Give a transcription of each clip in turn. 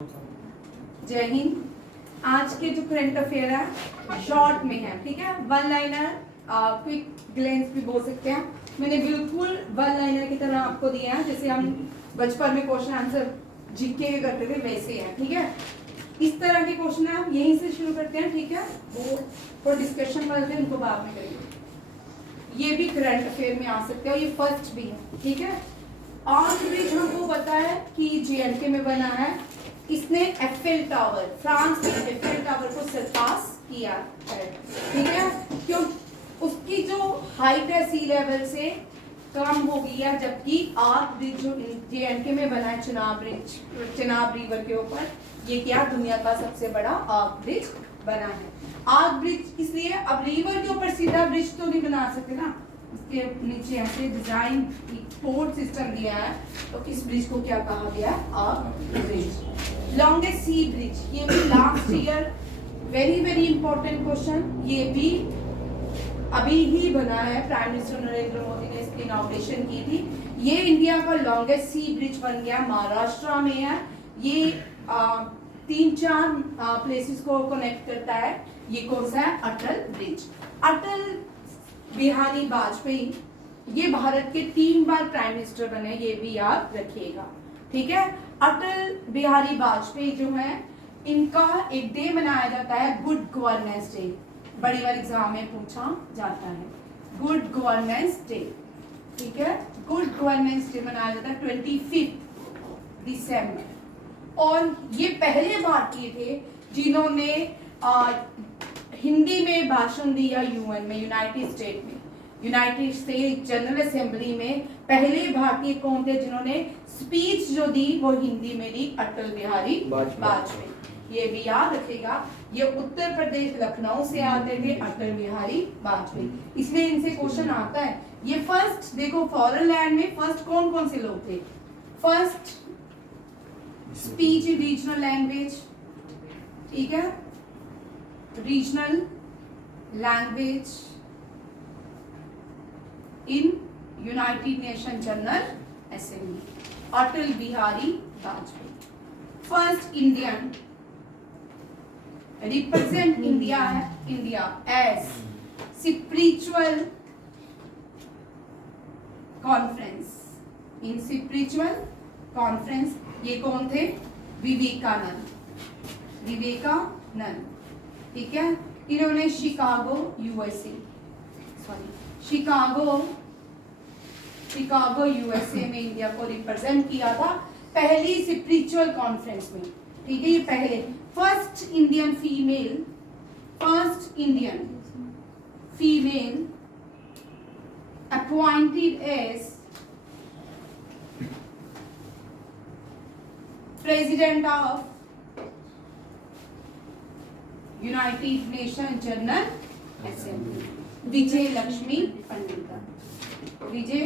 जय हिंद। आज के जो करंट अफेयर है शॉर्ट में है, ठीक है, वन लाइनर, क्विक ग्लेंस भी बोल सकते हैं। मैंने बिल्कुल वन लाइनर की तरह आपको दिया है, जैसे हम बचपन में क्वेश्चन आंसर जीके के करते थे वैसे है, ठीक है। इस तरह के क्वेश्चन है, हम यहीं से शुरू करते हैं, ठीक है। वो थोड़ा डिस्कशन करते हैं, उनको बाद में करेंगे। ये भी करंट अफेयर में आ सकते हैं और ये फर्स्ट भी है, ठीक है। आर्क ब्रिज हमको पता है कि जेएनके में बना है। इसने एफेल टावर, फ्रांस में एफेल टावर को सरपास किया है, ठीक है। क्यों? उसकी जो हाइट है सी लेवल से कम हो गई है, जबकि आर्क ब्रिज जो जेएनके में बना है चिनाब रिवर के ऊपर, ये क्या दुनिया का सबसे बड़ा आर्क ब्रिज बना है। आर्क ब्रिज इसलिए, अब रिवर के ऊपर सीधा ब्रिज तो नहीं बना सकते ना, इसके नीचे ऐसे डिजाइन पोर्ट सिस्टम दिया है, तो इस ब्रिज को क्या कहा गया है? Arch bridge. लॉन्गेस्ट सी ब्रिज, ये भी last year very very important question, ये भी अभी ही बना है, प्राइम मिनिस्टर नरेंद्र मोदी ने इसकी इनॉग्रेशन की थी। ये इंडिया का लॉन्गेस्ट सी ब्रिज बन गया, महाराष्ट्र में है। ये 3-4 प्लेसेस को कनेक्ट करता है। ये कौन सा है? अटल ब्रिज। अटल बिहारी वाजपेयी, ये भारत के 3 बार प्राइम मिनिस्टर बने, ये भी याद रखिएगा, ठीक है। अटल बिहारी वाजपेयी जो है, इनका एक डे मनाया जाता है गुड गवर्नेंस डे, बड़ी बार एग्जाम में पूछा जाता है गुड गवर्नेंस डे, ठीक है। गुड गवर्नेंस डे मनाया जाता है 25 दिसंबर। और ये पहले भारतीय थे जिन्होंने हिंदी में भाषण दिया यूएन में, यूनाइटेड स्टेट जनरल असेंबली में पहले भारतीय कौन थे जिन्होंने स्पीच जो दी वो हिंदी में दी? अटल बिहारी वाजपेयी। ये भी याद रखेगा, ये उत्तर प्रदेश लखनऊ से आते थे अटल बिहारी वाजपेयी, इसलिए इनसे क्वेश्चन आता है। ये फर्स्ट देखो, फॉरेन लैंड में फर्स्ट कौन कौन से लोग थे? फर्स्ट स्पीच रीजनल लैंग्वेज, ठीक है, regional language in United Nation General Assembly, Atal Bihari Vajpayee. First Indian represent India as spiritual conference, in spiritual conference, ये कौन थे? विवेकानंद, ठीक है। इन्होंने शिकागो यूएसए में इंडिया को रिप्रेजेंट किया था पहली स्पिरिचुअल कॉन्फ्रेंस में, ठीक है। ये पहले first Indian female appointed as president of United Nation General Assembly, Vijay Lakshmi Pandita. Vijay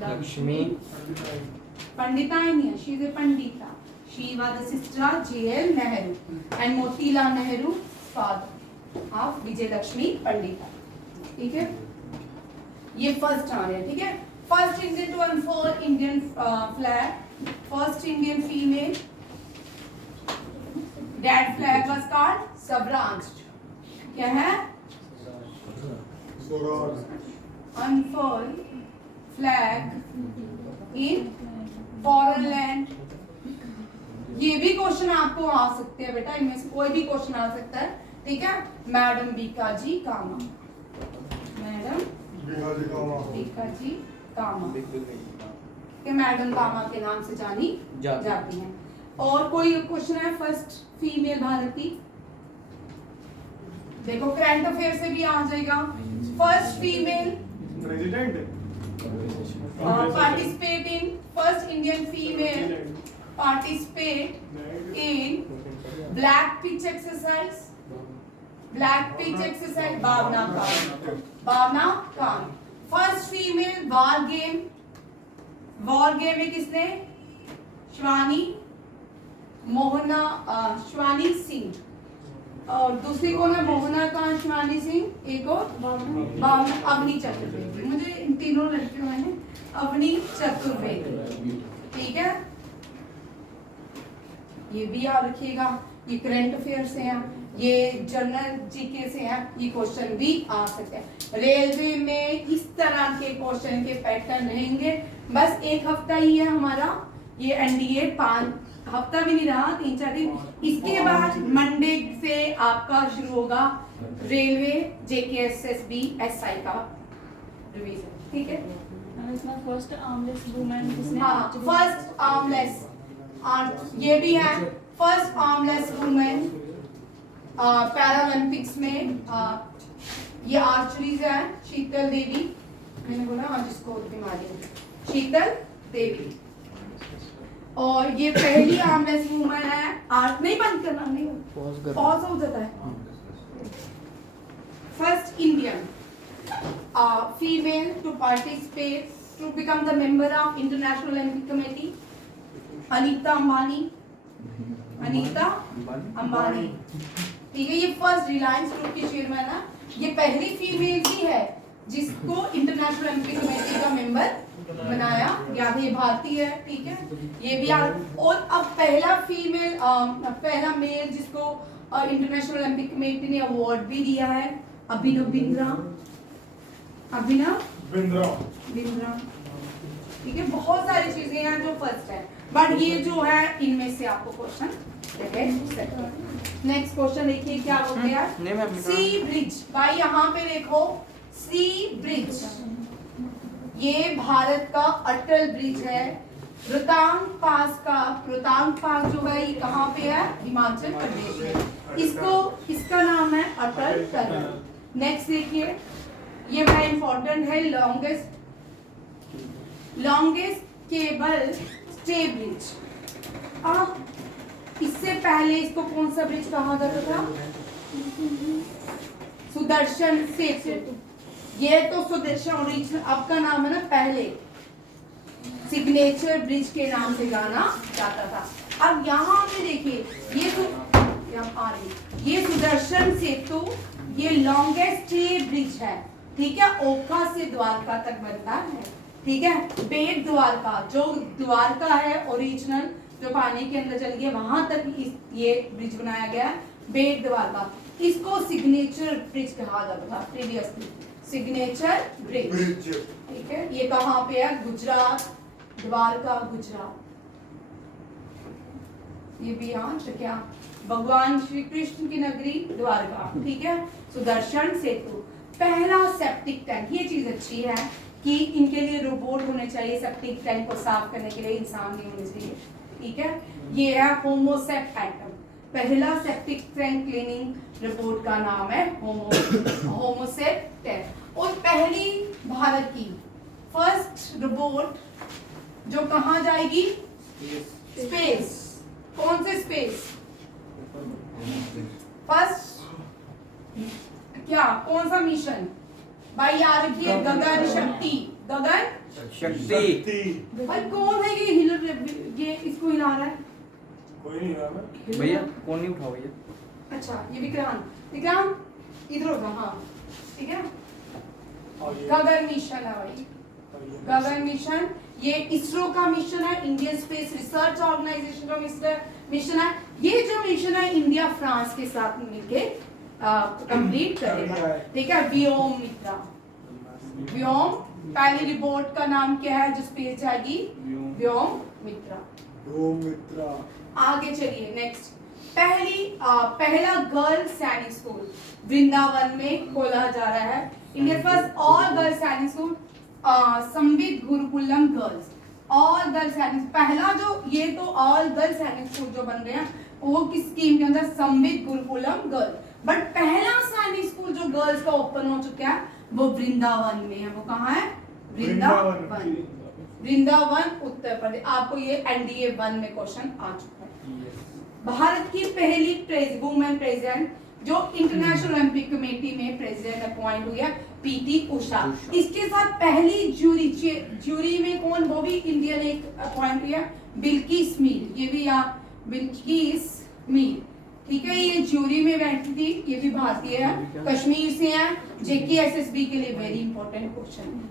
Lakshmi Pandita नहीं, she is a Pandita. She was the sister of JL Nehru and Motilal Nehru, father of Vijay Lakshmi Pandita, ठीक है। ये फर्स्ट आ रहे हैं, ठीक है। First Indian to unfold Indian flag, first Indian female, that flag was called Swaraj. क्या है? unfurl flag in foreign land। ये भी क्वेश्चन आपको आ सकते हैं बेटा, इनमें से कोई भी क्वेश्चन आ सकता है, ठीक है। मैडम बीकाजी कामा, के मैडम कामा के नाम से जानी जाती हैं। और कोई क्वेश्चन है फर्स्ट फीमेल भारतीय? देखो करंट अफेयर से भी आ जाएगा। First female president participate in, first Indian female participate in black pitch exercise, Bhawana Khan. First female war game में किसने? शिवानी सिंह, और दूसरी कौन है? मोहना खान, शिवानी सिंह, एक और अवनी चतुर्वेदी। मुझे इन तीनों लड़कियों में अवनी चतुर्वेदी, ठीक है। ये भी याद रखिएगा। ये करंट अफेयर से हैं, ये जनरल जीके से हैं, ये क्वेश्चन भी आ सकते हैं। रेलवे में इस तरह के क्वेश्चन के पैटर्न रहेंगे। बस एक हफ्ता ही है हमारा ये एनडीए, 5 हफ्ता भी नहीं रहा, 3-4 दिन। इसके बाद मंडे से आपका शुरू होगा रेलवे जेकेएसएसबी एसआई का रिवीजन, ठीक है। इसमें फर्स्ट आर्मलेस वुमेन जिसने हाँ, फर्स्ट आर्मलेस, ये भी है फर्स्ट आर्मलेस वुमेन पैरालंपिक्स में। ये आर्चरीज है, शीतल देवी, मैंने बोला हाँ जिसको बीमारी, शीतल देवी। और ये पहली आर्मलेस वुमेन है। आर्ट नहीं बंद करना, नहीं पॉज हो जाता है। First Indian female to participate to become the member of International Olympic Committee, Anita Ambani. Anita Ambani, ठीक है। ये फर्स्ट रिलायंस ग्रुप की चेयरमैन है। ये पहली फीमेल भी है जिसको इंटरनेशनल ओलंपिक कमेटी का मेंबर बनाया गया था। ये भारतीय है, ठीक है। ये भी और अब पहला फीमेल, पहला मेल जिसको इंटरनेशनल ओलंपिक कमेटी ने अवार्ड भी दिया है, अभिनव बिंद्रा। अभिनव बिंद्रा, ठीक है। बहुत सारी चीजें हैं जो फर्स्ट है, बट ये जो है इनमें से आपको क्वेश्चन नेक्स्ट क्वेश्चन देखिए क्या बोलते हैं। सी ब्रिज, भाई यहाँ पे देखो सी ब्रिज, ये भारत का अटल ब्रिज है। रोहतांग पास का, रोहतांग पास जो है ये कहाँ पे है, हिमाचल प्रदेश में। इसका नाम है अटल टनल। नेक्स्ट देखिए, ये बड़ा इंपॉर्टेंट है, लॉन्गेस्ट केबल स्टे ब्रिज। इससे पहले इसको कौन सा ब्रिज कहा जाता था, सुदर्शन सेतु। ये तो सुदर्शन ओरिजिनल, अब का नाम है ना, पहले सिग्नेचर ब्रिज के नाम से जाना जाता था। अब यहाँ पे देखिए ये सुदर्शन सेतु, ये लॉन्गेस्ट ब्रिज है, ठीक है। ओखा से द्वारका तक बनता है, ठीक है। बेट द्वारका, जो द्वारका है ओरिजिनल, जो पानी के अंदर चल गया, वहां तक ये ब्रिज बनाया गया, बेट द्वारका। इसको सिग्नेचर ब्रिज कहा जाता था प्रीवियसली, सिग्नेचर ब्रिज, ठीक है। ये कहाँ पे है, गुजरात, द्वारका गुजरात। ये भी यहाँ क्या, भगवान श्री कृष्ण की नगरी द्वारका, ठीक है। सुदर्शन सेतु, पहला सेप्टिक टैंक। ये चीज अच्छी है कि इनके लिए रोबोट होने चाहिए, सेप्टिक टैंक को साफ करने के लिए इंसान नहीं होने चाहिए, ठीक है। ये है होमोसेप एटम, पहला सेप्टिक टैंक क्लीनिंग रोबोट का नाम है होमोसेप टैंक। और पहली भारत की फर्स्ट रोबोट जो कहाँ जाएगी, स्पेस। कौन से स्पेस, फर्स्ट क्या, कौन सा मिशन भाई याद रखिए, गगन शक्ति। गगन शक्ति, भाई कौन है ये इसको हिला रहा है, कोई नहीं हिला रहा भैया, कौन नहीं उठाओ भैया। अच्छा ये विक्रांत इधर होगा, हाँ ठीक है। गगन मिशन है भाई, गगन मिशन, ये इसरो का मिशन है, इंडियन स्पेस रिसर्च ऑर्गेनाइजेशन का मिशन है। ये जो मिशन है इंडिया फ्रांस के साथ मिलके कंप्लीट करेगा, ठीक है। व्योम मित्रा, व्योम, पहली रोबोट का नाम क्या है जो स्पेस जाएगी, व्योम मित्रा। आगे चलिए नेक्स्ट, पहला गर्ल सैनिक स्कूल वृंदावन में खोला जा रहा है। इंडिया फर्स्ट ऑल गर्ल सैनिक school, संविद Gurukulam girls, all girl सैनिक, पहला जो ये तो ऑल गर्ल सैनिक स्कूल जो बन रहे हैं वो किस स्कीम के अंदर, संविद गुरुकुलम गर्ल। बट पहला सैनिक स्कूल जो गर्ल्स का ओपन हो चुका है वो वृंदावन में है। वो कहाँ है, वृंदावन उत्तर प्रदेश। आपको ये एनडीए 1 में क्वेश्चन आ चुका है। भारत की पहली वुमेन प्रेसिडेंट जो इंटरनेशनल ओलंपिक कमेटी में प्रेसिडेंट अपॉइंट हुई है, पीटी उषा। इसके साथ पहली ज्यूरी में कौन, वो भी इंडियन एक अपॉइंट हुई है, बिल्किस मीर। ये भी आप बिल्किस मीर, ठीक है। ये ज्यूरी में बैठी थी, ये भी भारतीय है, कश्मीर से है। जेकेएसएसबी के लिए वेरी इंपॉर्टेंट क्वेश्चन है,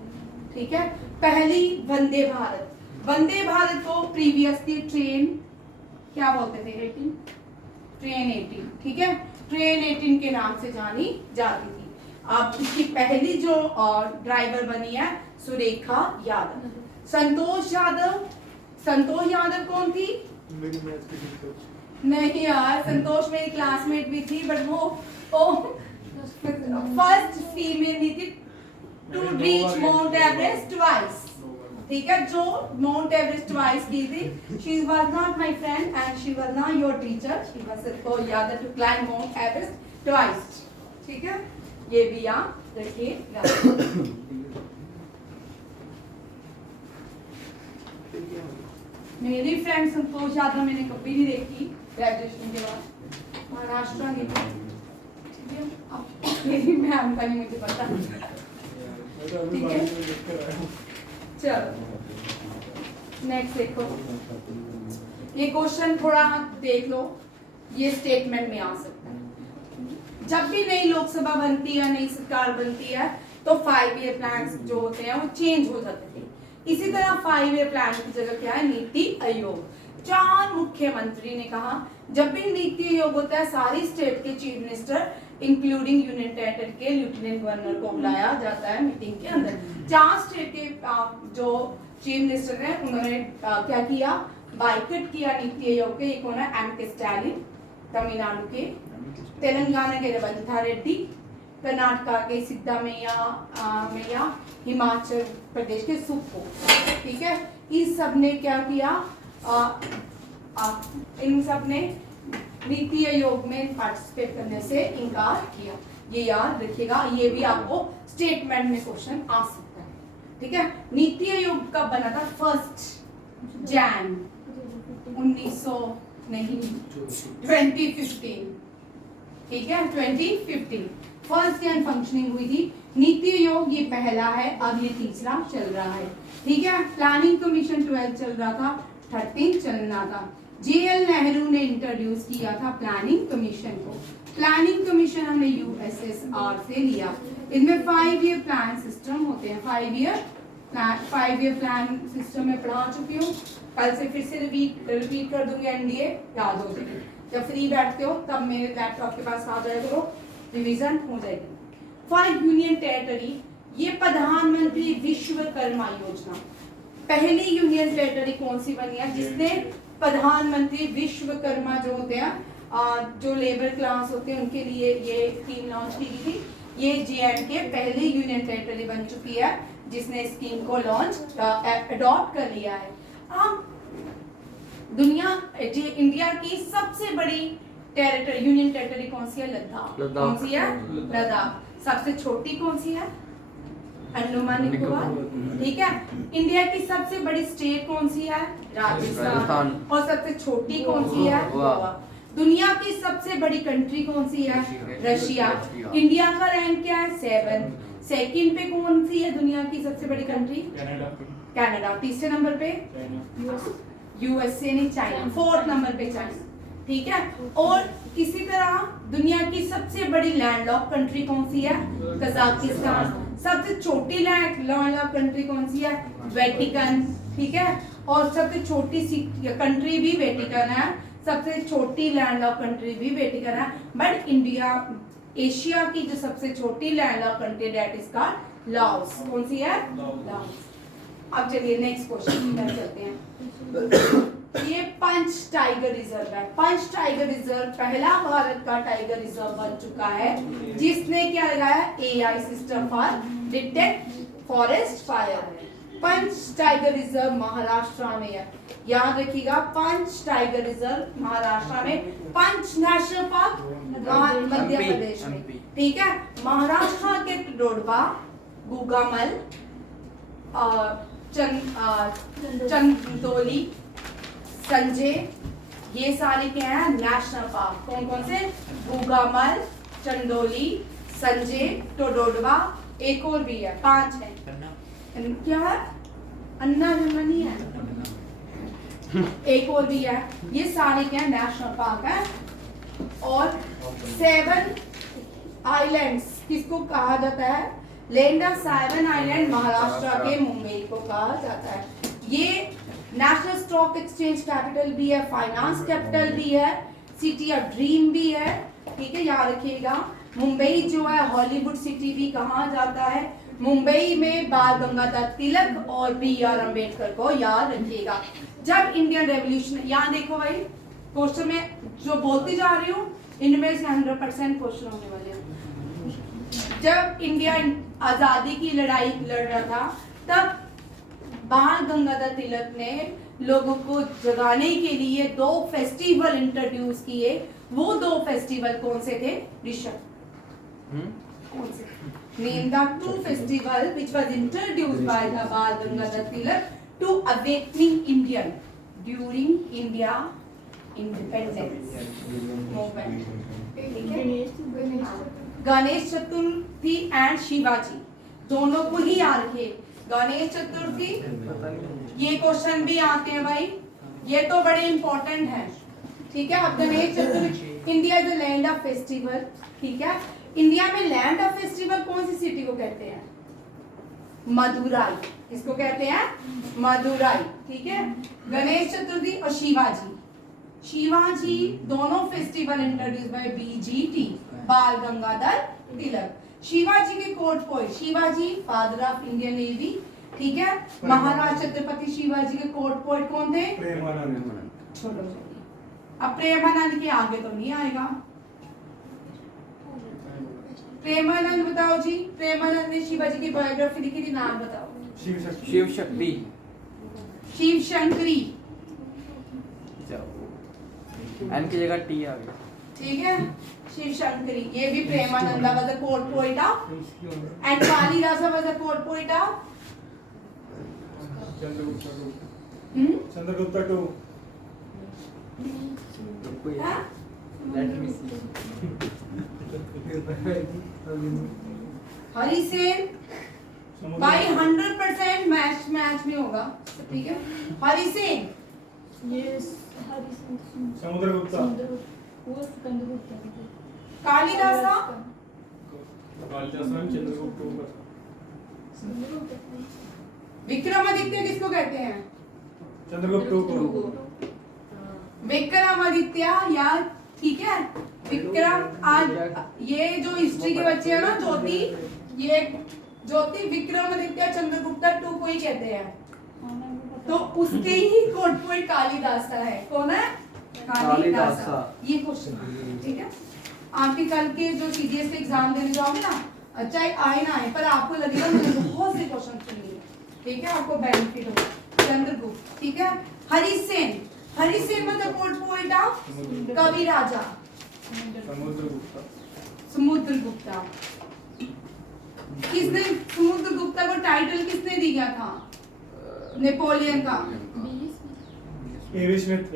ठीक है। पहली वंदे भारत को प्रीवियसली ट्रेन क्या बोलते थे? 18 ट्रेन 18, ठीक है, ट्रेन 18 के नाम से जानी जाती थी। अब इसकी पहली जो ड्राइवर बनी है सुरेखा यादव। संतोष यादव कौन थी? मेरी मैथ की टीचर। नहीं यार, संतोष मेरी क्लासमेट भी थी, बट वो फर्स्ट फीमेल नहीं थी to reach Mount Everest twice, ठीक है, जो माउंट एवरेस्ट ट्वाइस की थी। She was not my friend and she was not your teacher, she was Santosh Yadav to climb Mount Everest twice, ठीक है, ये भी याद रखिए। मेरी फ्रेंड संतोष यादव मैंने कभी नहीं देखी ग्रेजुएशन के बाद, महाराष्ट्र की थी, ठीक है, अब मेरी मैम का नहीं मुझे पता, ठीक है। चलो नेक्स्ट देखो, ये क्वेश्चन थोड़ा देख लो, ये स्टेटमेंट में आ सकता है। जब भी नई लोकसभा बनती है, नई सरकार बनती है, तो 5 ईयर प्लान्स जो होते हैं वो चेंज हो जाते थे। इसी तरह 5 ईयर प्लान की जगह क्या है? नीति आयोग। 4 मुख्यमंत्री ने कहा, जब भी नीति आयोग होता है सारी स्टेट के chief minister including union territory के लेफ्टिनेंट गवर्नर को बुलाया जाता है मीटिंग के अंदर। 4 स्टेट के जो चीफ मिनिस्टर हैं उन्होंने क्या किया? बाइकट किया नीति आयोग के। एक होना M.K. स्टालिन तमिलनाडु के, तेलंगाना के रेवंथा रेड्डी, कर्नाटका के सिद्धारमैया, हिमाचल प्रदेश के सुक्खू, ठीक है। इस सब ने क्या किया? इन सब ने नीति आयोग में पार्टिसिपेट करने से इनकार किया। ये याद रखिएगा, ये भी आपको स्टेटमेंट में क्वेश्चन आ सकता है, ठीक है। नीति आयोग कब बना था? 1 जैन 2015, ठीक है, 2015 फर्स्ट जैन फंक्शनिंग हुई थी। नीति आयोग ये पहला है, अब ये तीसरा चल रहा है, ठीक है। प्लानिंग कमीशन 12 चल रहा था, 13 चलना था। JL नेहरू ने इंट्रोड्यूस किया था प्लानिंग कमीशन को। प्लानिंग कमीशन हमने USSR से लिया। इनमें 5 ईयर प्लान सिस्टम होते हैं। 5 ईयर प्लान सिस्टम में पढ़ा चुकी हूँ, कल से फिर से रिपीट कर दूंगी, NDA याद हो जाएगी। जब फ्री बैठते हो तब मेरे लैपटॉप के पास आ जाया करो, रिवीजन हो जाएगी। 5 यूनियन टेरिटरी, ये प्रधानमंत्री विश्वकर्मा योजना, पहली यूनियन टेरिटरी कौन सी बनी है जिसने प्रधानमंत्री विश्वकर्मा जो होते हैं, जो लेबर क्लास होते हैं उनके लिए ये स्कीम लॉन्च की गई थी। ये J&K पहली यूनियन टेरिटरी बन चुकी है जिसने स्कीम को लॉन्च अडॉप्ट कर लिया है। अब इंडिया की सबसे बड़ी टेरिटरी यूनियन टेरिटरी कौन सी है? लद्दाख। कौन सी है? लद्दाख। सबसे छोटी कौन सी है? अंडमान निकोबार, ठीक है। इंडिया की सबसे बड़ी स्टेट कौन सी है? राजस्थान। और सबसे छोटी कौन सी है? गोवा। दुनिया की सबसे बड़ी कंट्री कौन सी है? रशिया। इंडिया का रैंक क्या है? 7। सेकंड पे कौन सी है दुनिया की सबसे बड़ी कंट्री? कनाडा। तीसरे नंबर पे USA नहीं, चाइना। 4th नंबर पे चाइना, ठीक है। और इसी तरह दुनिया की सबसे बड़ी लैंडलॉक कंट्री कौन सी है? कजाकिस्तान। सबसे छोटी लैंडलॉक कंट्री कौन सी है? वेटिकन, ठीक है। और सबसे छोटी सी कंट्री भी वेटिकन है, सबसे छोटी लैंडलॉक कंट्री भी वेटिकन है। बट इंडिया, एशिया की जो सबसे छोटी landlocked country that is called Laos. कौन सी है? लाओस। अब चलिए नेक्स्ट क्वेश्चन पर चलते हैं। ये पंच टाइगर रिजर्व है। पंच टाइगर रिजर्व पहला भारत का टाइगर रिजर्व बन चुका है जिसने क्या लगाया? AI system for detect forest fire. Pench tiger reserve Maharashtra में है, याद रखिएगा। पंच टाइगर रिजर्व महाराष्ट्र में, पंच नेशनल पार्क मध्य प्रदेश में, ठीक है। महाराष्ट्र के डोडवा, गुगामल, चंदोली, संजय, ये सारे क्या है? National park. कौन कौन से? गुगामल, चंदोली, संजय, टोडोडवा, एक और भी है, 5 है। क्या है? अन्ना जन्ना नहीं है, एक और भी है। ये सारे क्या है? नेशनल पार्क है। और 7 आइलैंड्स किसको कहा जाता है? लैंड ऑफ 7 आइलैंड महाराष्ट्र के मुंबई को कहा जाता है। ये नेशनल स्टॉक एक्सचेंज कैपिटल भी है, फाइनेंस कैपिटल भी है, सिटी ऑफ ड्रीम भी है, ठीक है, याद रखिएगा। मुंबई जो है हॉलीवुड सिटी भी कहा जाता है, मुंबई में बाल गंगाधर तिलक और बी.आर. अम्बेडकर को याद रखिएगा। जब इंडियन रेवोल्यूशन, यहाँ देखो भाई क्वेश्चन में जो बोलती जा रही हूँ इनमें से 100% क्वेश्चन होने वाले हैं। जब इंडिया आजादी की लड़ाई लड़ रहा था तब बाल गंगाधर तिलक ने लोगों को जगाने के लिए 2 फेस्टिवल इंट्रोड्यूस किए। वो 2 फेस्टिवल कौन से थे ऋषभ? कौन से? Name the 2 festival which was introduced by the Bal Gangadhar Tilak to awakening Indian during India independence movement. ठीक है? गणेश चतुर्थी एंड शिवाजी दोनों को ही याद रखिए। गणेश चतुर्थी, ये क्वेश्चन भी आते हैं भाई, ये तो बड़े इंपॉर्टेंट है, ठीक है। अब Ganesh Chaturthi, India is the land of festival, ठीक है। इंडिया में लैंड ऑफ फेस्टिवल कौन सी सिटी को कहते हैं? मदुराई। किसको कहते हैं? मदुराई, ठीक है। गणेश चतुर्थी और शिवाजी दोनों फेस्टिवल इंट्रोड्यूस बाय बीजीटी, बाल गंगाधर तिलक। शिवाजी के court poet, Shivaji father of Indian navy, ठीक है। महाराज छत्रपति शिवाजी के कोर्ट पोएट कौन थे? प्रेमानंद। छोड़ो, अब प्रेमानंद के आगे तो नहीं आएगा। प्रेमानंद बताओ जी, प्रेमानंद ने शिवाजी की बायोग्राफी लिखी थी, नाम बताओ। शिव शक्ति, शिव शंकरी, एन की जगह टी आ गया, ठीक है। शिव शंकरी, ये भी Premanand was the court poet of, and Kalidas was the court poet of Chandragupta two. Let me see, Harisen भाई 100% मैच में होगा, ठीक है। हरिसेन, समुद्रगुप्ता। वो सिकंदरगुप्त है। कालिदास, चंद्रगुप्त टू। विक्रमादित्य किसको कहते हैं? चंद्रगुप्त टू को। विक्रमादित्य यार, ठीक है। विक्रम, आज ये जो हिस्ट्री के बच्चे हैं ना ज्योति, ये ज्योति विक्रमादित्य चंद्रगुप्ता टू को ही कहते हैं। तो उसके ही कोर्ट पोएट कालिदासा है। कौन है? कालिदासा। ये क्वेश्चन, ठीक है। आपके कल के जो सीडीएस के एग्जाम देने जाओगे ना, चाहे आए ना आए, पर आपको लगेगा मैंने बहुत से क्वेश्चन सुन लिए, ठीक है, आपको बेनिफिट होगा। चंद्रगुप्त, ठीक है। हरिसेन, हरिसेन मतलब कोर्ट पोएट ऑफ कवि राजा समुद्रगुप्ता। किसने समुद्रगुप्ता को टाइटल किसने दिया था नेपोलियन का? एवी स्मिथ।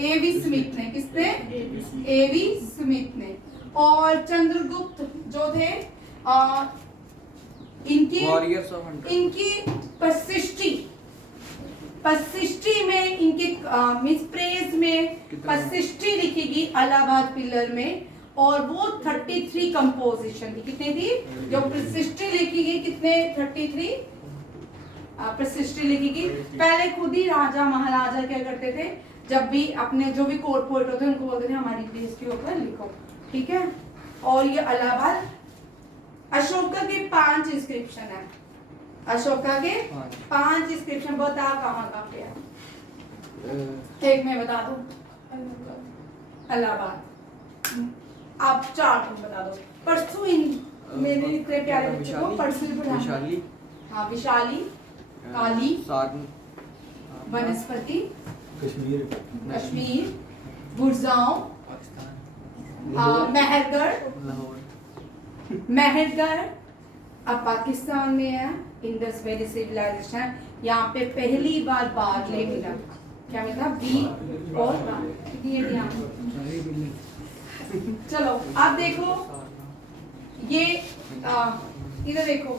एवी स्मिथ ने। किसने? एवी स्मिथ ने। और चंद्रगुप्त जो थे इनकी परसिस्ट्री में, इनके मिसप्रेज में परसिस्ट्री लिखी गई इलाहाबाद पिलर में, और वो 33 कंपोजिशन थी। कितनी थी? जो परसिस्ट्री लिखी गई, कितने? 33 परसिस्ट्री लिखी गई। पहले खुद ही राजा महाराजा क्या करते थे, जब भी अपने जो भी कोर्ट पोएट होते उनको बोलते थे हमारी प्लेस के ऊपर लिखो, ठीक है। और ये इलाहाबाद अशोका के 5 इंस्क्रिप्शन है। अशोका के 5 इंस्क्रिप्शन, बता कहाँ पे है? एक मैं बता दूं, इलाहाबाद। आप 4 तुम बता दो। परसों मेरे इतने प्यारे बच्चों को परसों पढ़ाया। विशाली, हाँ, विशाली, काली, वनस्पति, कश्मीर, गुरगांव, मेहरगढ़ अब पाकिस्तान में है। इंडस वैली सिविलाइजेशन, यहाँ पे पहली बार बार्ले मिला। क्या मिला? बी और ये ध्यान। चलो आप देखो, ये इधर देखो,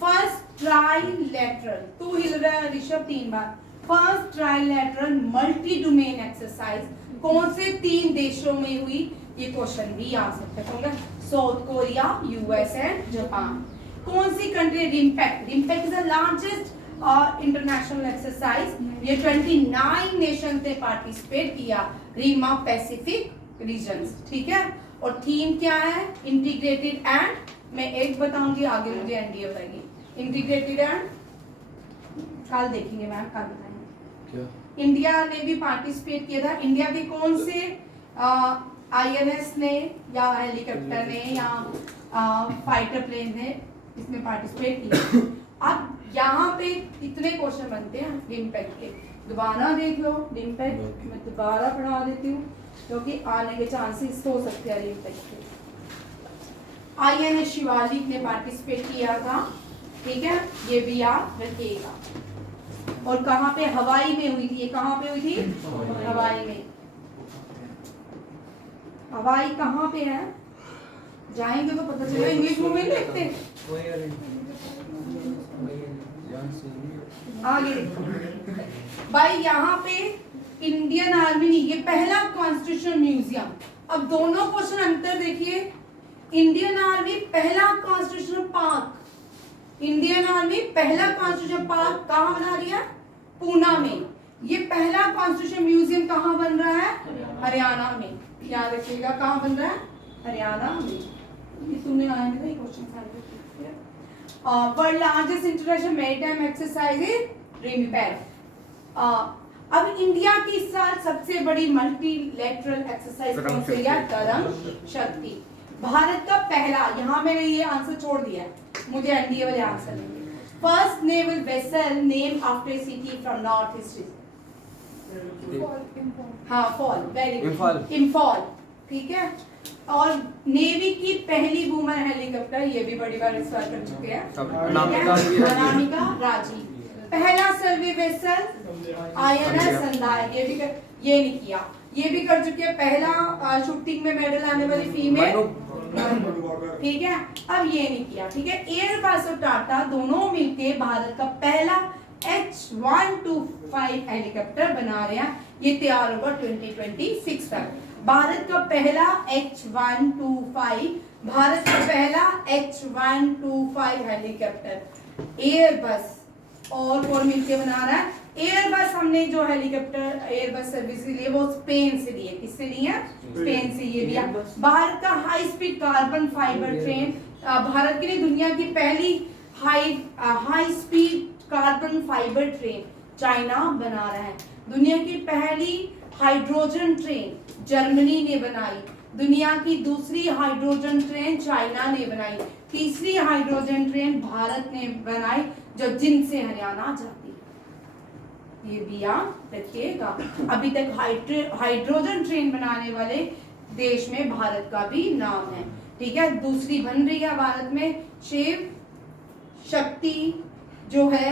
फर्स्ट ट्राइलेटरल, तू हिल रहा है ऋषभ 3 बार। First trilateral multi domain exercise कौन से 3 देशों में हुई? ये क्वेश्चन भी आ सकता है। South Korea, US and Japan. कौन सी country? RIMPAC. RIMPAC is the largest international exercise. ये 29 नेशन ने पार्टिसिपेट किया, रीमा पैसिफिक रीजन्स, ठीक है। और थीम क्या है? इंटीग्रेटेड एंड, मैं एक बताऊंगी, आगे मुझे एनडीए बताएगी। इंटीग्रेटेड एंड कल देखेंगे मैम, कल बताएंगे। इंडिया ने भी पार्टिसिपेट किया था। इंडिया के कौन से आईएनएस ने या हेलीकॉप्टर ने या फाइटर प्लेन ने इसमें पार्टिसिपेट किया। अब यहाँ पे इतने क्वेश्चन बनते हैं डिम्पैक्ट के, दोबारा देख लो डिम्पैक्ट, मैं दोबारा पढ़ा देती हूँ क्योंकि आने के चांसेस हो सकते हैं डिम्पैक्ट के। आईएनएस शिवालिक ने पार्टिसिपेट किया था, ठीक है, ये भी याद रखिएगा। और कहाँ पे? हवाई में हुई थी। ये कहाँ पे हुई थी? हवाई में। हवाई कहाँ पे है? जाएंगे तो पता चलेगा, इंग्लिश मूवी नहीं देखते। आगे देखो भाई, यहाँ पे इंडियन आर्मी नहीं, ये पहला कॉन्स्टिट्यूशन म्यूजियम। अब दोनों क्वेश्चन अंतर देखिए। इंडियन आर्मी पहला कॉन्स्टिट्यूशन पार्क, इंडियन आर्मी पहला कॉन्स्टिट्यूशन पार्क कहाँ बना रही है? पूना में। ये पहला कॉन्स्टिट्यूशन म्यूजियम कहाँ बन रहा है? हरियाणा में। याद रखिएगा, कहाँ बन रहा है? हरियाणा में। ये सुनने आया नहीं था ये क्वेश्चन सारे। World largest international maritime exercise is RIMPAC. अब इंडिया की इस साल सबसे बड़ी मल्टीलैटरल एक्सरसाइज कौन सी है? तरंग शक्ति। भारत का पहला, यहाँ मैंने ये आंसर छोड़ दिया है, मुझे एनडीए वाले आंसर लेंगे। First naval vessel name after city from north east. हाँ, फॉल, वेरी गुड, इम्फॉल, ठीक है। और नेवी की पहली वुमन हेलीकॉप्टर, ये भी बड़ी बार इस बार कर चुके हैं, अनामिका राजी। पहला सर्वे वेसल आईएनएस संदाय, ये भी ये नहीं किया, ये भी कर चुके हैं। पहला शूटिंग में मेडल आने वाली फीमेल, ठीक है। अब ये नहीं किया, ठीक है। एयरबस और टाटा दोनों मिलके भारत का पहला H125 हेलीकॉप्टर बना रहे हैं। ये तैयार होगा 2026 तक। भारत का पहला H125, भारत का पहला H125 हेलीकॉप्टर एयरबस और कौन मिलके बना रहा है? एयरबस। हमने जो हेलीकॉप्टर एयरबस सर्विस के लिए वो स्पेन से लिए, किससे लिए? स्पेन से। ये लिया। भारत का high speed carbon fibre train, Bharat के लिए दुनिया की पहली high speed carbon fibre train China बना रहा है। दुनिया की पहली हाइड्रोजन ट्रेन जर्मनी ने बनाई। दुनिया की दूसरी हाइड्रोजन ट्रेन चाइना ने बनाई। तीसरी हाइड्रोजन ट्रेन भारत ने बनाई जो जिंद से हरियाणा जाती है। ये भी याद रखिएगा। अभी तक हाइड्रोजन ट्रेन बनाने वाले देश में भारत का भी नाम है, ठीक है। दूसरी बन रही है भारत में। शिव शक्ति जो है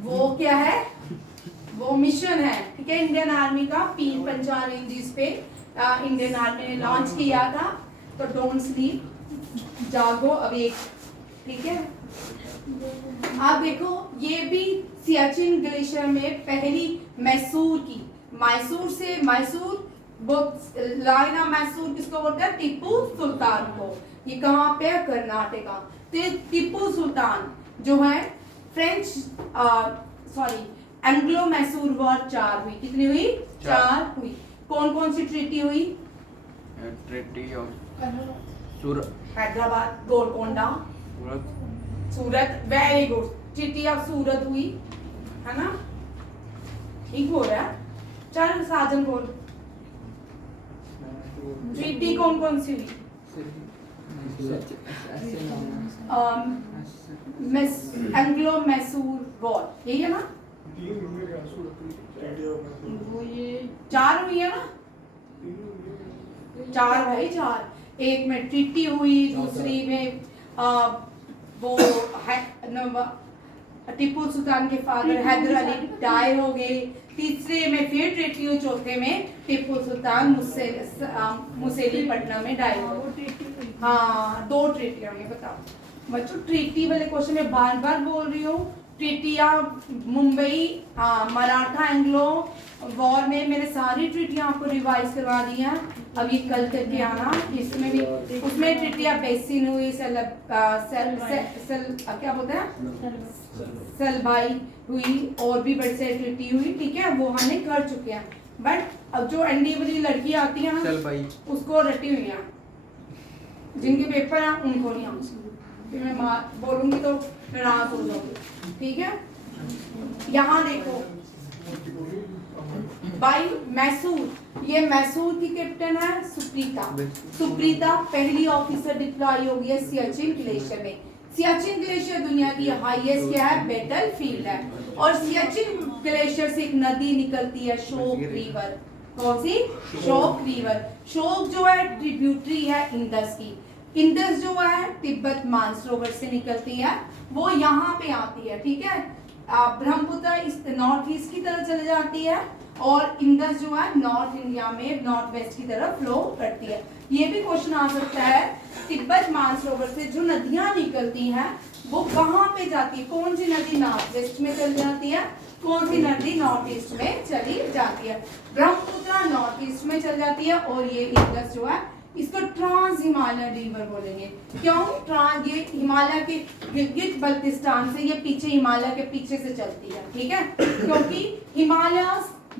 वो क्या है? वो मिशन है, ठीक है, इंडियन आर्मी का। पीर पंचाल रेंजेस पे इंडियन आर्मी ने लॉन्च किया था। तो डोंट स्लीप, जागो अवेक, ठीक है। आप देखो, ये भी सियाचिन ग्लेशियर में पहली मैसूर की, मैसूर लाइन ऑफ मैसूर किसको बोलते हैं? टीपू सुल्तान को। ये कहाँ पे है? कर्नाटका। तो टीपू सुल्तान जो है फ्रेंच एंग्लो मैसूर वॉर 4 हुई। कितनी हुई? 4 हुई। कौन कौन सी ट्रीटी हुई? Treaty of Hyderabad, Golconda, Surat, very good. Treaty of Surat हुई, है ना? ठीक हो रहा है। चल साजन बोल, ट्रीटी कौन कौन सी हुई? एंग्लो मैसूर वॉर, यही है ना? वो ये 4 हुई है ना? 4 भाई, 4। एक में ट्रीटी हुई, दूसरी में वो टिप्पू सुल्तान के फादर हैदर अली डाई हो गए। तीसरे में फिर ट्रीटी हुई। चौथे में टिप्पू सुल्तान मुसेलीपट्टनम में डाई हो गए। हाँ, 2 ट्रीटी होंगे। बताओ बच्चों, ट्रीटी वाले क्वेश्चन में बार बार बोल रही हूँ, ट्रीटियां मुंबई मराठा एंग्लो वॉर में मैंने सारी ट्रीटियां आपको रिवाइज करवा दी हैं। अब ये कल करके आना, इसमें भी उसमें ट्रीटियां बेसिन हुई, क्या बोलते हैं, सलबाई हुई, और भी बड़ी सारी ट्रीटी हुई, ठीक है, वो हमने कर चुके हैं। बट अब जो एनडीए वाली लड़की आती है ना, उसको रटी हुई है, जिनके पेपर हैं उनको नहीं आती, फिर मैं बोलूंगी तो नाराज हो जाऊंगी, ठीक है। यहाँ देखो भाई मैसूर, ये मैसूर की कैप्टन है सुप्रीता। सुप्रीता पहली ऑफिसर डिप्लॉय होगी है सियाचिन ग्लेशियर में। सियाचिन ग्लेशियर दुनिया की हाईएस्ट क्या है, बैटल फील्ड है, और सियाचिन ग्लेशियर से एक नदी निकलती है, शोक रिवर। कौन सी? शोक रिवर। शोक जो है ट्रिब्यूटरी है इंडस की। इंडस जो है तिब्बत मानसरोवर से निकलती है, वो यहाँ पे आती है, ठीक है। ब्रह्मपुत्र इस नॉर्थ ईस्ट की तरफ चले जाती है, और इंडस जो है नॉर्थ इंडिया में नॉर्थ वेस्ट की तरफ फ्लो करती है। ये भी क्वेश्चन आ सकता है, तिब्बत मानसरोवर से जो नदियां निकलती हैं वो कहाँ पे जाती है, कौन सी नदी नॉर्थ वेस्ट में चली जाती है, कौन सी नदी नॉर्थ ईस्ट में चली जाती है। ब्रह्मपुत्र नॉर्थ ईस्ट में चली जाती है, और ये इंडस जो है इसको ट्रांस हिमालय रिवर बोलेंगे। क्यों ट्रांस? ये हिमालय के गिलगित बल्तिस्तान से, ये पीछे हिमालय के पीछे से चलती है, ठीक है, क्योंकि हिमालय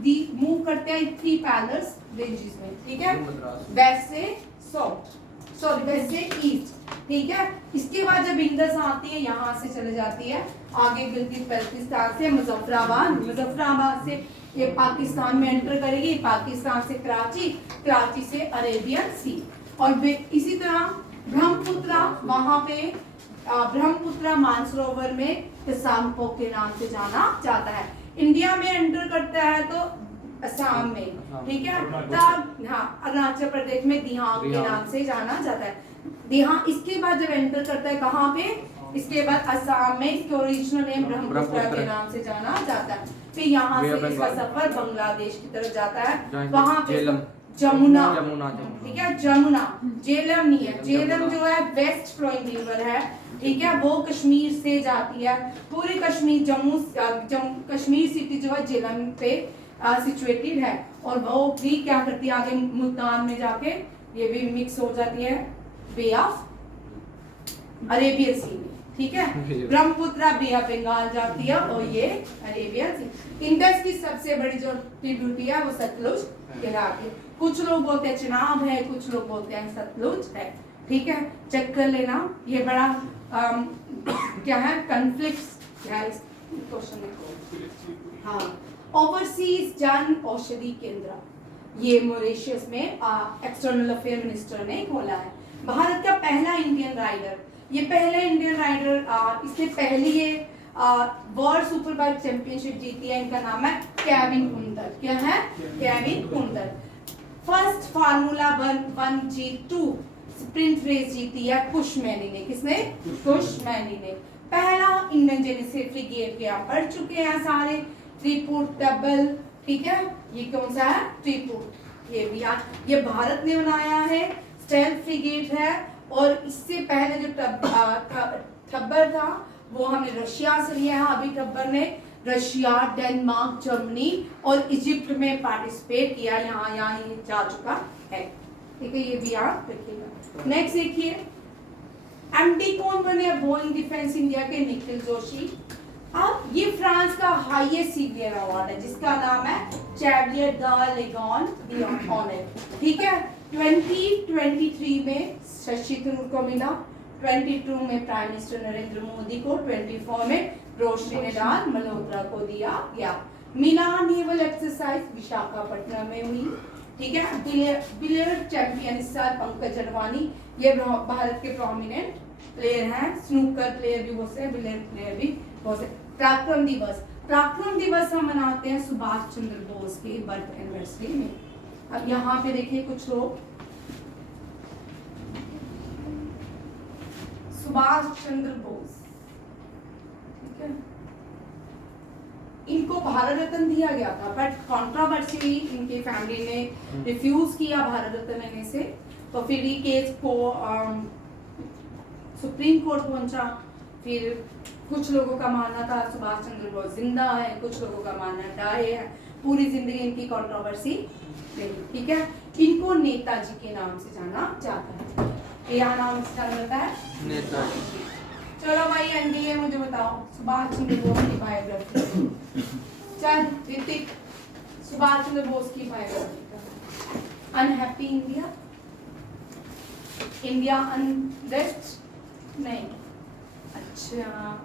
मूव करते हैं 3 पैरेलल रेंजेस में, ठीक है, वेस्ट से साउथ, सॉरी वेस्ट से ईस्ट, ठीक है। इसके बाद जब इंडस आती है यहाँ से चले जाती है आगे गिलगित बल्तिस्तान से मुजफ्फराबाद, मुजफ्फराबाद से ये पाकिस्तान में एंटर करेगी, पाकिस्तान से कराची, कराची से अरेबियन सी, और इसी तरह ब्रह्मपुत्र वहां पे ब्रह्मपुत्र मानसरोवर में किसामपो के नाम से जाना जाता है। इंडिया में एंटर करता है तो असम में, ठीक है, तब हाँ अरुणाचल प्रदेश में दिहांग के नाम से जाना जाता है। दिहांग इसके बाद जब एंटर करता है कहाँ पे, इसके बाद असम में इसके ओरिजिनल नेम ब्रह्मपुत्र के नाम से जाना जाता है। फिर यहाँ से इसका सफर बांग्लादेश की तरफ जाता है, वहाँ पे जमुना, ठीक है, जमुना, झेलम नहीं है, झेलम जो है वेस्ट फ्लोइंग रिवर है, ठीक है, वो कश्मीर से जाती है, पूरी कश्मीर जम्मू कश्मीर सिटी जो है झेलम पे सिचुएटेड है, और वो भी क्या करती है आगे मुल्तान में जाके ये भी मिक्स हो जाती है बे ऑफ अरेबियन सी में, ठीक है। ब्रह्मपुत्र बे ऑफ बंगाल जाती है, और ये अरेबियन सी। इंडस की सबसे बड़ी जो ट्रिब्यूटरी है वो सतलुज कहलाती है। कुछ लोग बोलते हैं चिनाब है, कुछ लोग बोलते हैं सतलुज है, ठीक है, चेक कर लेना। ये बड़ा क्या है, कॉन्फ्लिक्ट है इस क्वेश्चन में। हाँ, ओवरसीज जन औषधि केंद्र, ये मॉरिशस में एक्सटर्नल अफेयर मिनिस्टर ने खोला है। भारत का पहला इंडियन राइडर, ये पहला इंडियन राइडर, इससे पहले ये वर्ल्ड सुपर बाइक चैंपियनशिप जीती है, इनका नाम है केविन कुंदर। क्या है? Kevin Kunder. First formula 1 G2 sprint race जीती है कुश मैनी ने। किसने? कुश मैनी ने। पहला इंडियन जेनिसी फ्रिगेट यहाँ पढ़ चुके हैं सारे। त्रिपुट टेबल, ठीक है, ये कौन सा है? त्रिपुट। ये भी ये भारत ने बनाया है, स्टेल्थ फ्रिगेट है। और इससे पहले जो टब्बर था वो हमने रशिया से लिया है। अभी टब्बर ने रशिया, डेनमार्क, जर्मनी और इजिप्ट में पार्टिसिपेट किया, यहाँ ये जा चुका है, ठीक है, ये भी याद रखिएगा। नेक्स्ट देखिए, एमडी कौन बने? बोइंग डिफेंस इंडिया के निखिल जोशी। अब ये फ्रांस का हाईएस्ट सिविलियन अवार्ड है जिसका नाम है चैवलियर द लेगॉन ऑनर, ठीक है। 2023 में शशि थरूर को मिला, 22 में प्राइम मिनिस्टर नरेंद्र मोदी को, 24 में रोशनी निडाल मल्होत्रा को दिया गया। मिलान नेवल एक्सरसाइज विशाखापट्टनम में हुई, ठीक है। बिलियर्ड चैंपियन इस साल पंकज अडवाणी, ये भारत के प्रोमिनेंट प्लेयर हैं। स्नूकर प्लेयर भी बहुत से, बिलियर्ड प्लेयर भी बहुत से। पराक्रम दिवस, पराक्रम दिवस हम मनाते हैं सुभाष चंद्र बोस के बर्थ एनिवर्सरी में। अब यहाँ पे देखिए कुछ लोग, सुभाष चंद्र बोस, ठीक है, इनको भारत रत्न दिया गया था बट कंट्रोवर्सी इनके फैमिली ने रिफ्यूज किया भारत रत्न लेने से। तो फिर ये केस को सुप्रीम कोर्ट पहुंचा, फिर कुछ लोगों का मानना था सुभाष चंद्र बोस जिंदा है, कुछ लोगों का मानना डाए है। पूरी जिंदगी इनकी कंट्रोवर्सी रही, ठीक है। इनको नेताजी के नाम से जाना जाता है। क्या नाम से जाना जाता है? नेताजी। चलो भाई एनडीए मुझे बताओ सुभाष चंद्र बोस की बायोग्राफी। चल ऋतिक, सुभाष चंद्र बोस की biography. Unhappy India, India unrest नहीं, अच्छा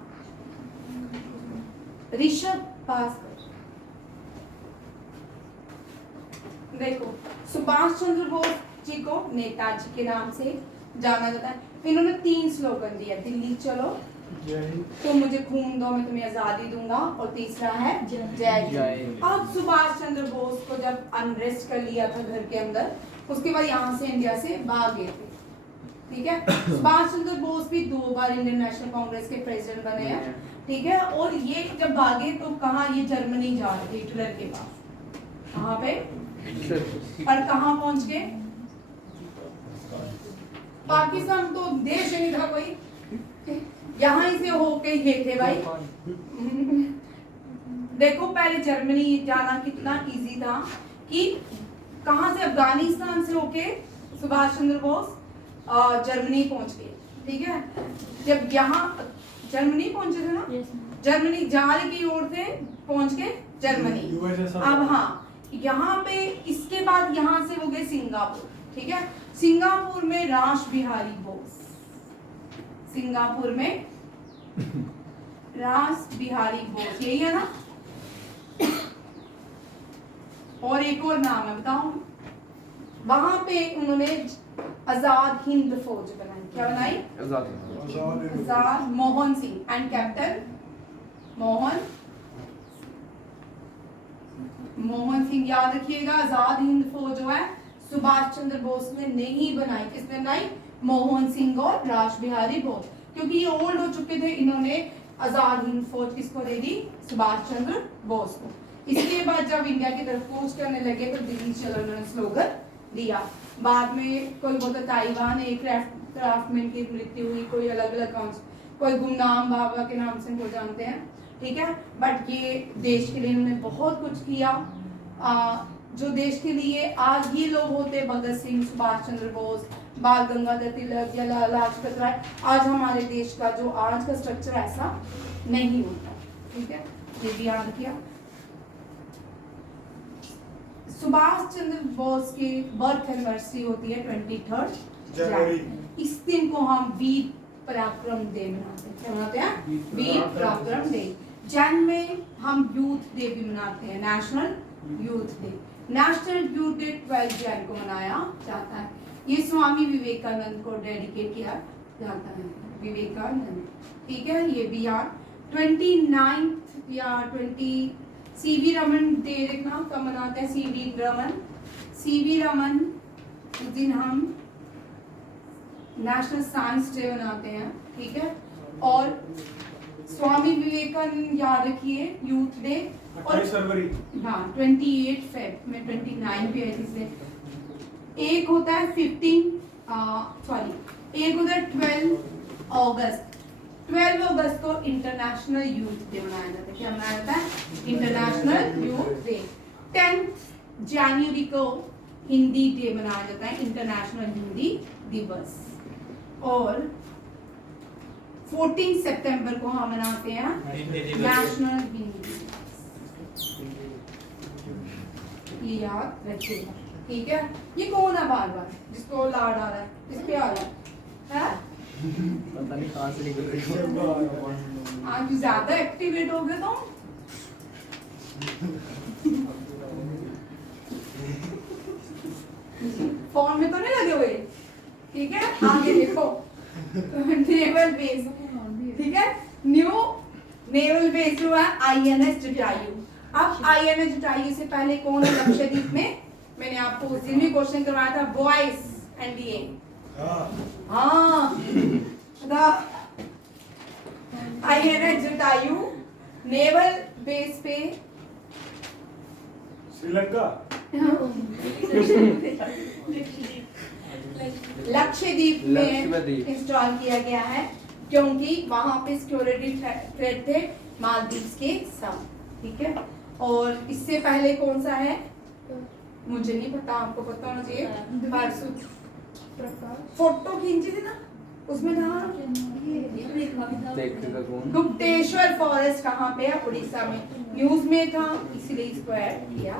ऋषभ पास कर। देखो सुभाष चंद्र बोस जी को नेताजी के नाम से जाना जाता है। इन्होंने 3 स्लोगन दिया, दिल्ली चलो, तुम मुझे खून दो मैं तुम्हें आजादी दूंगा, और तीसरा है जय हिंद। अब सुभाष चंद्र बोस को जब अनरेस्ट कर लिया था घर के अंदर, उसके बाद यहाँ से इंडिया से भाग गए थे, ठीक है। सुभाष चंद्र बोस भी 2 बार इंडियन नेशनल कांग्रेस के प्रेसिडेंट बने हैं, ठीक है। और ये जब भागे तो कहाँ, ये जर्मनी जा रहे थे हिटलर के पास, कहाँ पे, और कहाँ पहुंच गए, पाकिस्तान तो देश ही नहीं था कोई, यहाँ से होके ये थे भाई। देखो पहले जर्मनी जाना कितना इजी था, कि कहाँ से, अफगानिस्तान से होके सुभाष चंद्र बोस जर्मनी पहुंच गए, ठीक है। जब यहाँ जर्मनी पहुंचे थे ना, जर्मनी जाल की ओर से पहुंच के जर्मनी। अब हाँ यहाँ पे इसके बाद यहाँ से हो गए सिंगापुर, ठीक है। सिंगापुर में रास बिहारी बोस, सिंगापुर में रास बिहारी बोस, यही है ना। और एक और नाम है बताओ, वहां पे उन्होंने आजाद हिंद फौज बनाई, क्या बनाई? आजाद मोहन सिंह एंड कैप्टन मोहन सिंह, याद रखिएगा। आजाद हिंद फौज जो है सुभाष चंद्र बोस ने नहीं बनाई, किसने बनाई? मोहन सिंह और रास बिहारी बोस, क्योंकि ये ओल्ड हो चुके थे। इन्होंने आजाद हिंद फौज किसको दे दी? सुभाष चंद्र बोस को। इसके बाद जब इंडिया की तरफ कूच करने लगे तो दिल्ली चलो उन्होंने स्लोगन दिया। बाद में कोई बोलता ताइवान एक क्राफ्टमैन की मृत्यु हुई, कोई अलग अलग, कोई गुमनाम बाबा के नाम से इनको जानते हैं, ठीक है। बट ये देश के लिए इन्होंने बहुत कुछ किया, जो देश के लिए आज ये लोग होते, भगत सिंह, सुभाष चंद्र बोस, बाल गंगाधर तिलक या लाला लाजपत राय, आज हमारे देश का जो आज का स्ट्रक्चर ऐसा नहीं होता, ठीक है। ये भी याद किया। सुभाष चंद्र बोस की बर्थ एनिवर्सरी होती है 23 जनवरी। इस दिन को हम वीर पराक्रम डे मनाते हैं। क्या मनाते हैं? वीर पराक्रम डे। जैन में हम यूथ डे भी मनाते हैं, national youth day. National youth day 12 Jain को मनाया जाता है। ये स्वामी विवेकानंद को डेडिकेट किया जाता है, विवेकानंद, ठीक है। ये भी याद। 29 या 20 सीवी रमन डे देखना कब मनाते हैं? सीवी रमन उस दिन हम नेशनल साइंस डे मनाते हैं, ठीक है। और स्वामी विवेकानंद याद रखिए यूथ डे। और 28 फरवरी, हाँ 28 फेब में 29 भी है जिससे। एक होता है 12 अगस्त। 12 अगस्त को इंटरनेशनल यूथ डे मनाया जाता है। क्या मनाया जाता है? International youth day. 10 जनवरी को हिंदी डे मनाया जाता है, इंटरनेशनल हिंदी दिवस। और 14 सितंबर को हम मनाते हैं नेशनल हिंदी दिवस। ये याद रखिएगा, ठीक है। ये कौन है बार बार जिसको लाड आ रहा है? इस पे आ रहा है? पता नहीं कहाँ से निकल रही है। आज ज्यादा एक्टिवेट हो गए तो फोन में तो नहीं लगे हुए, ठीक है। आगे देखो नेवल बेस, ठीक है। न्यू नेवल बेस जो है INS जटायु। अब INS जटायु से पहले कौन है लक्षद्वीप में? मैंने आपको उस दिन भी क्वेश्चन करवाया था, बॉयज NDA। हाँ INS जटायु नेवल बेस पे श्रीलंका, लक्षद्वीप में इंस्टॉल किया गया है। क्योंकि वहां पे सिक्योरिटी थ्रेट थे मालदीव के साथ, ठीक है। और इससे पहले कौन सा है मुझे नहीं पता, आपको पता होना चाहिए। परसों फोटो खींची थी ना, उसमें था देखने का कौन गुप्तेश्वर फॉरेस्ट कहाँ पे है, उड़ीसा में, न्यूज में था इसलिए इसको ऐड किया।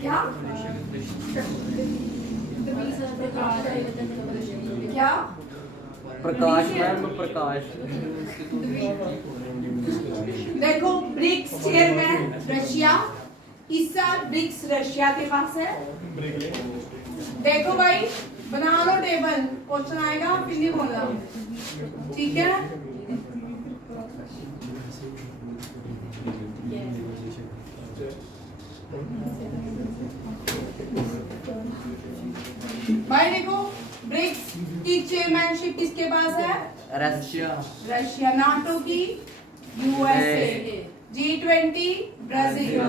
क्या क्या प्रकाश मैम प्रकाश देखो ब्रिक्स चेयरमैन रशिया, इस साल ब्रिक्स रशिया के पास है। देखो भाई बना लो टेबल, क्वेश्चन आएगा फिर नहीं बोलना, ठीक है। भाई देखो ब्रिक्स की चेयरमैनशिप किसके पास है, रशिया रशिया। नाटो की USA, G20 Brazil,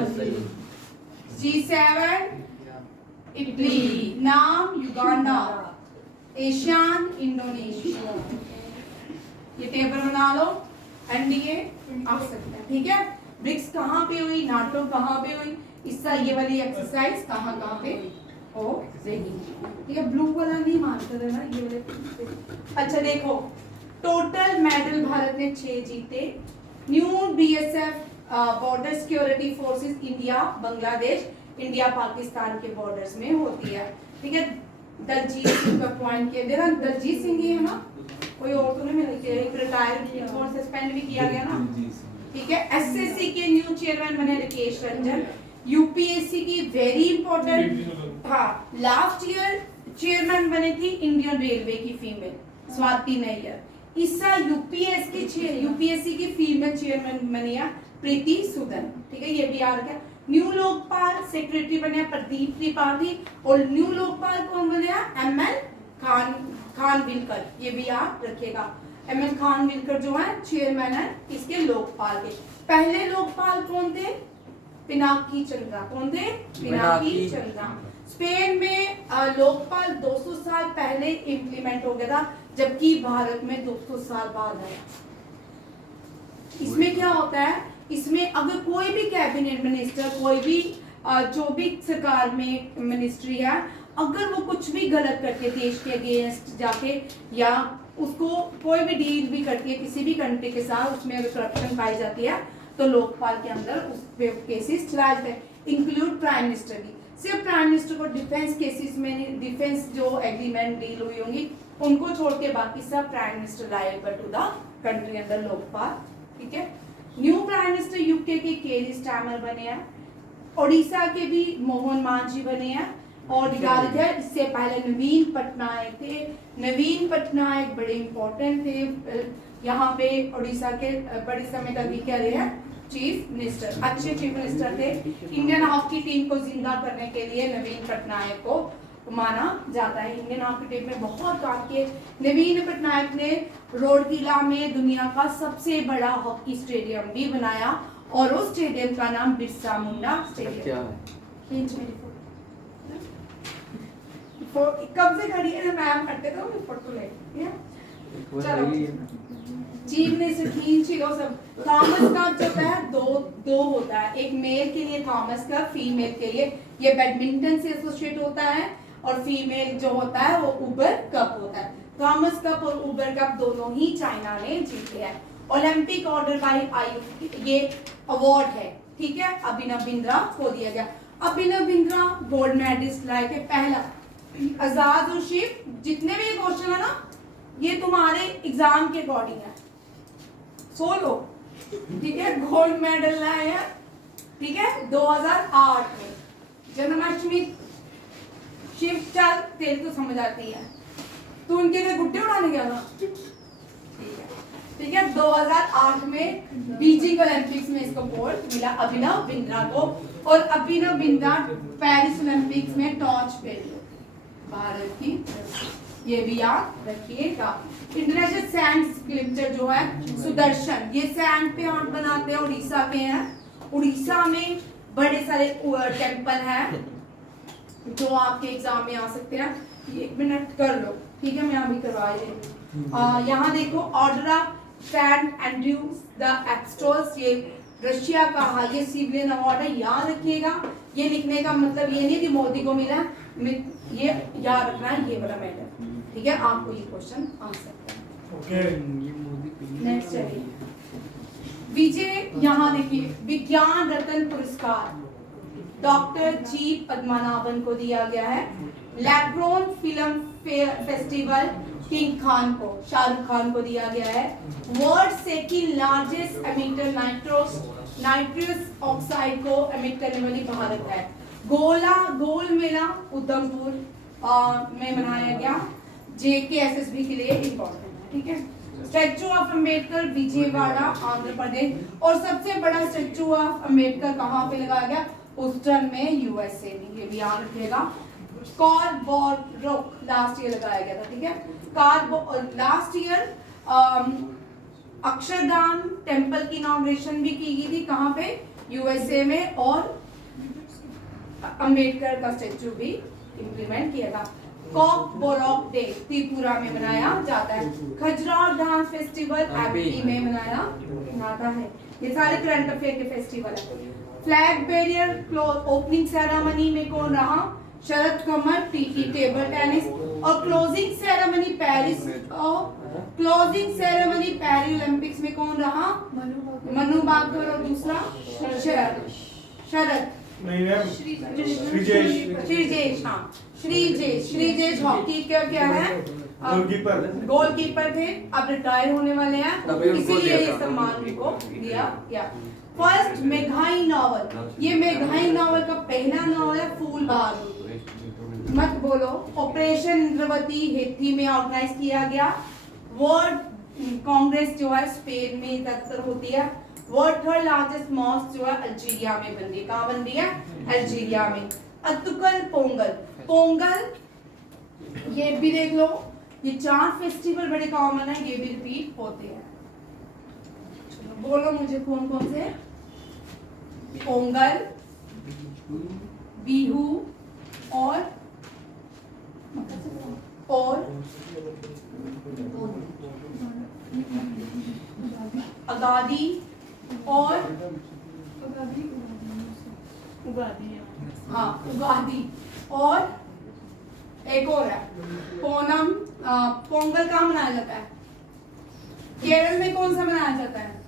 G7 Italy, नाम युगांडा, एशियान इंडोनेशिया। ये टेबल बना लो, एनडीए आ सकते हैं, ठीक है। ब्रिक्स कहाँ पे हुई, नाटो कहाँ पे हुई, इसका ये वाली एक्सरसाइज कहाँ कहाँ पे हो देगी, ठीक है। ब्लू वाला नहीं मानते थे ना ये वाले। अच्छा देखो टोटल मेडल भारत ने 6 जीते। New BSF border security forces India Bangladesh India Pakistan के बॉर्डर्स में होती है, ठीक है। दलजीत सिंह को अपॉइंट किया, देखा दलजीत सिंह ही है ना, कोई और तो नहीं मिला, एक रिटायर और सस्पेंड भी किया गया ना, ठीक है। एसएससी के न्यू चेयरमैन बने राकेश रंजन। यूपीएससी की वेरी इंपॉर्टेंट, हाँ लास्ट ईयर चेयरमैन बने थी इंडियन रेलवे की फीमेल स्वाति नैयर। इस साल यूपीएससी की फीमेल चेयरमैन बनी है प्रीति सुदन, ठीक है, ये भी याद रखा। न्यू लोकपाल सेक्रेटरी बने प्रदीप त्रिपाठी, और न्यू लोकपाल कौन बने एमएल खानविलकर, ये भी याद रखेगा। एमएल खानविलकर जो है चेयरमैन है इसके लोकपाल के। पहले लोकपाल कौन थे, पिनाकी चंद्रा, कौन थे, पिनाकी चंद्रा। स्पेन में लोकपाल 200 साल पहले इंप्लीमेंट हो गया था, जबकि भारत में 200 साल बाद आया। इसमें क्या होता है, इसमें अगर कोई भी कैबिनेट मिनिस्टर, कोई भी जो भी सरकार में मिनिस्ट्री है, अगर वो कुछ भी गलत करती है देश के अगेंस्ट जाके, या उसको कोई भी डील भी करती है किसी भी कंट्री के साथ, उसमें अगर करप्शन पाई जाती है तो लोकपाल के अंदर उस पे केसेस चलाए जाते हैं, इंक्लूड प्राइम मिनिस्टर भी। सिर्फ प्राइम मिनिस्टर को डिफेंस केसेस में, डिफेंस जो एग्रीमेंट डील हुई होंगी उनको छोड़ के बाकी सब prime minister liable to the country under Lokpal, ठीक है। न्यू प्राइम मिनिस्टर यूके के केरी स्टामर बने हैं, ओडिशा के भी मोहन मांझी बने हैं, और याद है इससे पहले नवीन पटनायक थे। नवीन पटनायक बड़े इंपॉर्टेंट थे यहाँ पे ओडिशा के बड़े समय तक भी कह रहे हैं चीफ मिनिस्टर, अच्छे चीफ मिनिस्टर थे। इंडियन हॉकी टीम को जिंदा करने के लिए नवीन पटनायक को माना जाता है। इंडियन हॉकी टीम में बहुत काम किए। नवीन पटनायक ने रोडकिला में दुनिया का सबसे बड़ा हॉकी स्टेडियम भी बनाया, और उस स्टेडियम का नाम बिरसा मुंडा स्टेडियम। कब से खड़ी है मैम करते तो फोटो ले, चलो चीफ ने से खींच लो सब। थॉमस कप जो है दो होता है, एक मेल के लिए थॉमस कप, फीमेल के लिए ये बैडमिंटन से एसोसिएट होता है, और फीमेल जो होता है वो उबर कप होता है। थॉमस कप और उबर कप दोनों ही चाइना ने जीते हैं। ओलंपिक ऑर्डर बाय आयु ये अवार्ड है, ठीक है, अभिनव बिंद्रा को दिया गया। अभिनव बिंद्रा गोल्ड मेडलिस्ट लाए थे पहला। आजाद और शिव जितने भी क्वेश्चन है ना ये तुम्हारे एग्जाम के अकॉर्डिंग है, सोलो, ठीक है। गोल्ड मेडल लाए हैं, ठीक है, 2008 में। जन्माष्टमी शिव चल तेल तो समझ आती है, तू उनके लिए गुड्डे उड़ाने गया था, ठीक है। 2008 में बीजिंग ओलंपिक्स में इसको गोल्ड मिला अभिनव बिंद्रा को, और अभिनव बिंद्रा पेरिस ओलंपिक्स में टॉर्च पे भारत की, ये भी याद रखिएगा। इंटरनेशनल सैंड स्कल्पचर जो है सुदर्शन, ये सैंड पे आर्ट बनाते हैं, उड़ीसा पे हैं। उड़ीसा में बड़े सारे टेम्पल हैं, जो आपके एग्जाम में आ सकते हैं। ये 1 मिनट कर लो, ठीक है, मैं अभी करवा ही रही हूँ। यहाँ देखो, order of Saint Andrews the एक्स्ट्रोस, ये रशिया का हाईएस्ट सिविलियन अवार्ड है, याद रखिएगा। ये लिखने का मतलब ये नहीं कि मोदी को मिला, ये याद रखना है, ये वाला मैटर, ठीक है। आपको ये क्वेश्चन आ सकता है। ओके, ये मोदी नेक्स्ट चलिए, विजय, यहाँ देखिए, विज्ञान रत्न पुरस्कार डॉक्टर जी पद्मनाभन को दिया गया है। लैक्रोन फिल्म फेस्टिवल किंग खान को, शाहरुख खान को दिया गया है। World second largest emitter nitrous oxide को एमिट करने वाली भारत है। गोल मेला उधमपुर में मनाया गया, JKSSB के लिए इम्पोर्टेंट है, ठीक है। स्टैचू ऑफ अम्बेडकर विजयवाड़ा आंध्र प्रदेश, और सबसे बड़ा स्टैचू ऑफ अम्बेडकर कहाँ पे लगाया गया? ह्यूस्टन में, USA में, ये भी याद रखिएगा। कार्बोरक लास्ट ईयर लगाया गया था, ठीक है। लास्ट ईयर अक्षरधाम टेम्पल की इनॉग्रेशन भी की गई थी, कहाँ पे? USA में, और अम्बेडकर का स्टैचू भी इम्प्लीमेंट किया था। कॉक बोरॉक डे त्रिपुरा में मनाया जाता है। खजुराहो डांस फेस्टिवल MP में मनाया जाता है। ये सारे करंट अफेयर के फेस्टिवल है। फ्लैग बेरियर ओपनिंग सेरेमनी में कौन रहा? शरद कमल, TT टेबल टेनिस, और closing ceremony Paris, closing ceremony Paris Olympics में कौन रहा? मनु भाकर, और दूसरा शरद नहीं मैम, श्रीजेश, हाँ श्रीजेश हॉकी क्या है? गोलकीपर थे, अब रिटायर होने वाले हैं, इसीलिए ये सम्मान उनको दिया गया। फर्स्ट मेघाई नॉवल, ये मेघाई नॉवल का पहला नॉवल है, फूलबाग, मत बोलो। ऑपरेशन इंद्रवती हेथी में ऑर्गेनाइज किया गया। वर्ल्ड कांग्रेस जो है स्पेन में ज्यादातर होती है। वर्ल्ड थर्ड लार्जेस्ट मॉस्क जो है अल्जीरिया में बन रही है, कहाँ बन रही है? अल्जीरिया में। अतुकल पोंगल, ये भी देख लो, ये 4 फेस्टिवल बड़े कॉमन है, ये भी रिपीट होते हैं। बोलो मुझे कौन कौन से? पोंगल, बिहू, और अगादी, और हाँ उगादी, और एक और है पोनम। पोंगल कहाँ मनाया जाता है? केरल में कौन सा मनाया जाता है?